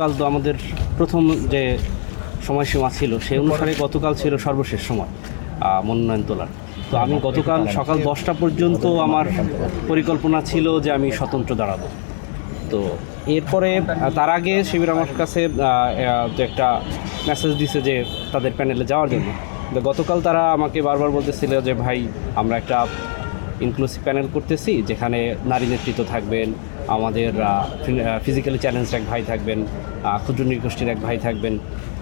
কাল তো আমাদের প্রথম যে সময়সীমা ছিল সেই অনুসারে গতকাল ছিল সর্বশেষ সময় মনোনয়ন তোলার। তো আমি গতকাল সকাল দশটা পর্যন্ত আমার পরিকল্পনা ছিল যে আমি স্বতন্ত্র দাঁড়াবো। তো এরপরে তার আগে শিবির আমার কাছে একটা মেসেজ দিছে যে তাদের প্যানেলে যাওয়ার জন্য। গতকাল তারা আমাকে বারবার বলতেছিল যে, ভাই, আমরা একটা ইনক্লুসিভ প্যানেল করতেছি, যেখানে নারী নেতৃত্ব থাকবেন, আমাদের ফিজিক্যালি চ্যালেঞ্জ এক ভাই থাকবেন ক্ষুদ্র নৃগোষ্ঠীর এক ভাই থাকবেন।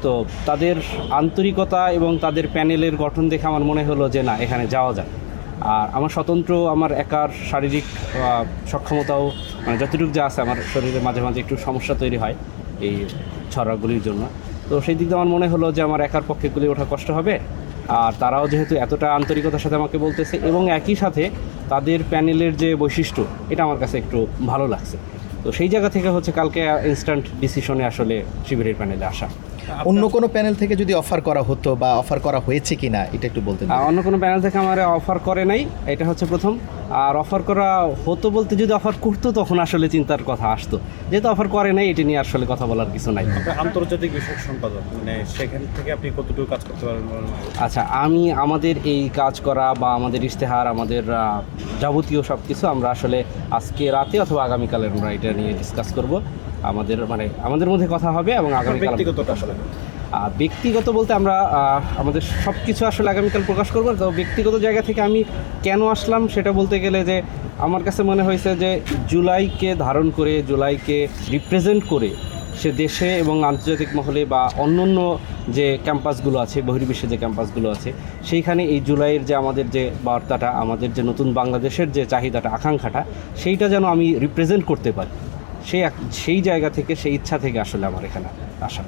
তো তাদের আন্তরিকতা এবং তাদের প্যানেলের গঠন দেখে আমার মনে হলো যে না, এখানে যাওয়া যায় আর আমার স্বতন্ত্র, আমার একার শারীরিক সক্ষমতাও মানে যতটুকু যা আছে আমার শরীরে মাঝে মাঝে একটু সমস্যা তৈরি হয় এই ছড়াগুলির জন্য। তো সেই দিক দিয়ে আমার মনে হলো যে আমার একার পক্ষে গুলি ওঠা কষ্ট হবে। আর তারাও যেহেতু এতটা আন্তরিকতার সাথে আমাকে বলতেছে এবং একই সাথে তাদের প্যানেলের যে বৈশিষ্ট্য, এটা আমার কাছে একটু ভালো লাগছে। তো সেই জায়গা থেকে হচ্ছে কালকে ইনস্ট্যান্ট ডিসিশনে আসলে শিবিরের প্যানেলে আসা। অন্য কোনো প্যানেল থেকে যদি অফার করা হতো বা অফার করা হয়েছে কিনা এটা একটু বলতেন আর অন্য কোনো প্যানেল থেকে আমার অফার করে নাই এটা হচ্ছে প্রথম। আর অফার করা হতো বলতে যদি অফার করতো তখন আসলে চিন্তার কথা আসতো। যেহেতু অফার করে নাই এটি নিয়ে আসলে কথা বলার কিছু নাই। আন্তর্জাতিক বিষয়ক সম্পাদক মানে সেখান থেকে আপনি কতটুকু কাজ করতে হয়? আচ্ছা আমি আমাদের এই কাজ করা বা আমাদের ইশতেহার আমাদের যাবতীয় সব কিছু আমরা আসলে আজকে রাতে অথবা আগামীকালের আমরা এটা নিয়ে ডিসকাস করব। আমাদের মানে আমাদের মধ্যে কথা হবে এবং আগামীকাল ব্যক্তিগতটা আসলে? ব্যক্তিগত বলতে আমরা আমাদের সব কিছু আসলে আগামীকাল প্রকাশ করব। তো ব্যক্তিগত জায়গা থেকে আমি কেন আসলাম সেটা বলতে গেলে যে আমার কাছে মনে হয়েছে যে জুলাইকে ধারণ করে জুলাইকে রিপ্রেজেন্ট করে সে দেশে এবং আন্তর্জাতিক মহলে বা অন্য অন্য যে ক্যাম্পাসগুলো আছে বহির্বিশ্বে যে ক্যাম্পাসগুলো আছে সেইখানে এই জুলাইয়ের যে আমাদের যে বার্তাটা আমাদের যে নতুন বাংলাদেশের যে চাহিদাটা আকাঙ্ক্ষাটা সেইটা যেন আমি রিপ্রেজেন্ট করতে পারি। সেই সেই জায়গা থেকে সেই ইচ্ছা থেকে আসলে আমার এখানে আসা।